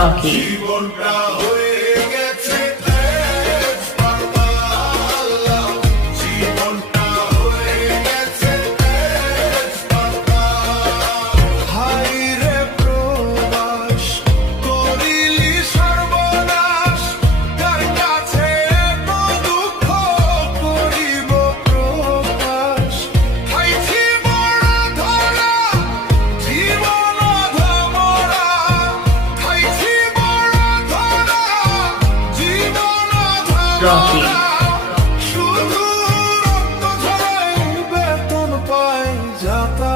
Rocky. জীবনটা হয়ে গেছে তেজপাতা, জীবনটা হয়ে গেছে তেজপাতা। হায় রে প্রবাস, করিলি সর্বনাশ, কার কাছে এত দুঃখ করিব প্রকাশ। খাইছি মরা ধরা, জীবন অধমরা, খাইছি মরা ধরা, জীবন রকি। অধমরা। শুধু রক্ত ঝরাই বেতন পাই যাতা